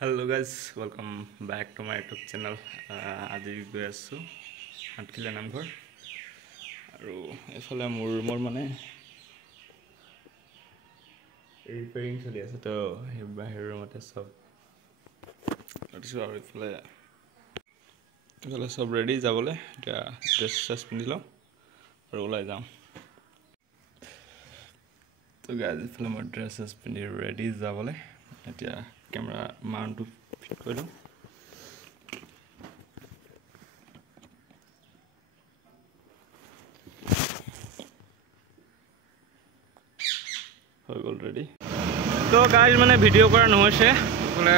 Hello guys, welcome back to my YouTube channel. আজি গৈ আছো হাটখিলা নামঘৰ আৰু এফালে মোৰ ৰুমৰ মানে ৰিপেয়াৰিং চলি আছে তো এই বাহিৰ ৰুমতে সব আছো আৰু এফালে সব ৰেডি যাবলৈ এতিয়া ড্ৰেছ পিন্ধি লওঁ আৰু ওলাই যাম তো গাইজ এফালে মই ড্ৰেছ পিন্ধি ৰেডি যাবলৈ এতিয়া camera mount to fit koi lou already so guys mane video kora no hoise bole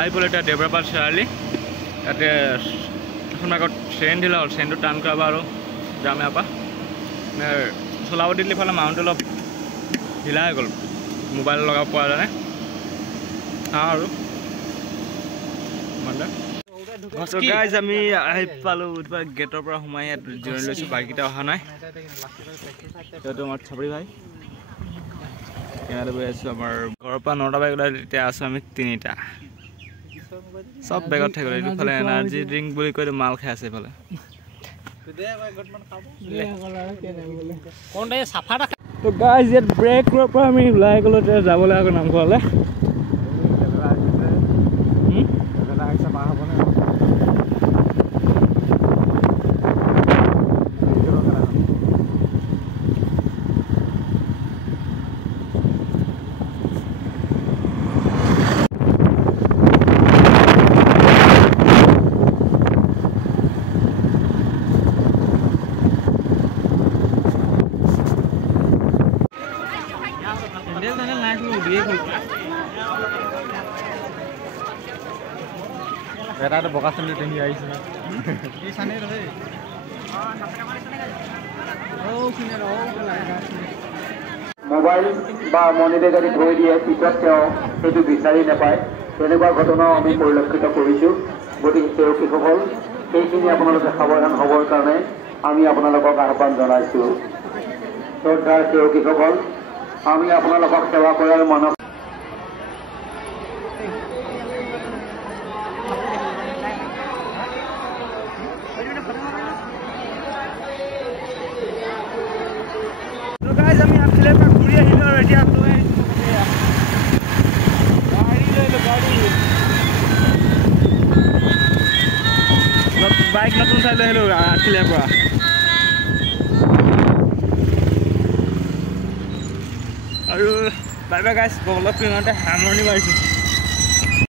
ai bole ta debrapal charli tate এখন আগত ট্রেন দিলা হল ট্রেনটো টান কৰাবা আৰু যামে আপা মে চলাব দিলে ফালে মাউন্ট অলপ ঢিলা হৈ গল মোবাইল লগাব পৰা জানে আৰু মানে So guys আমি আহি পালো গেটৰ পৰা সোমাই জয়েন লৈছো বাকিটা অহা নাই তো তোমাৰ ছবৰি ভাই ইয়াৰ গৈ আছো আমাৰ ঘৰৰ পৰা 9টা বাজি গ'ল এতিয়া আছো আমি 3টা সব বেগত থাকিলে ইফালে এনাৰ্জি ড্ৰিংক বুলি কৈ মাল খাই আছে ইফালে কোনটা সাফা ৰাখ তো গাইজ ইয়াত ব্ৰেক ৰ পৰা আমি ওলাই গলো যাবলৈ আকৌ নামঘৰলে এটা তো বকা চলি পিন্ধি আহিছে না কি সানে ৰে ও কিনে ও লাগা মোবাইল বা মনিটে যদি ধৰি দিয়ে পিছত তেওঁ সেইটো বিচাৰি নাপায় তেনেকুৱা ঘটনাও আমি পৰিলক্ষিত কৰিছোঁ গতিকে সেৱকীসকল সেইখিনি আপোনালোকে সাৱধান হ'বৰ কাৰণে আমি আপোনালোকক আহ্বান জনাইছোঁ শ্ৰদ্ধাৰ সেৱকীসকল আমি আপোনালোকক সেৱা কৰাৰ মনত guys আমি হাটখিলাৰ পৰা ঘূৰি আহিলো আৰু এতিয়া লৈ গাড়ী বাইক নতুন চাই লৈ আহিলো হাটখিলাৰ পৰা আৰু বাই বাই গাইজ অলপ পিনতে সামৰণি মাৰিছো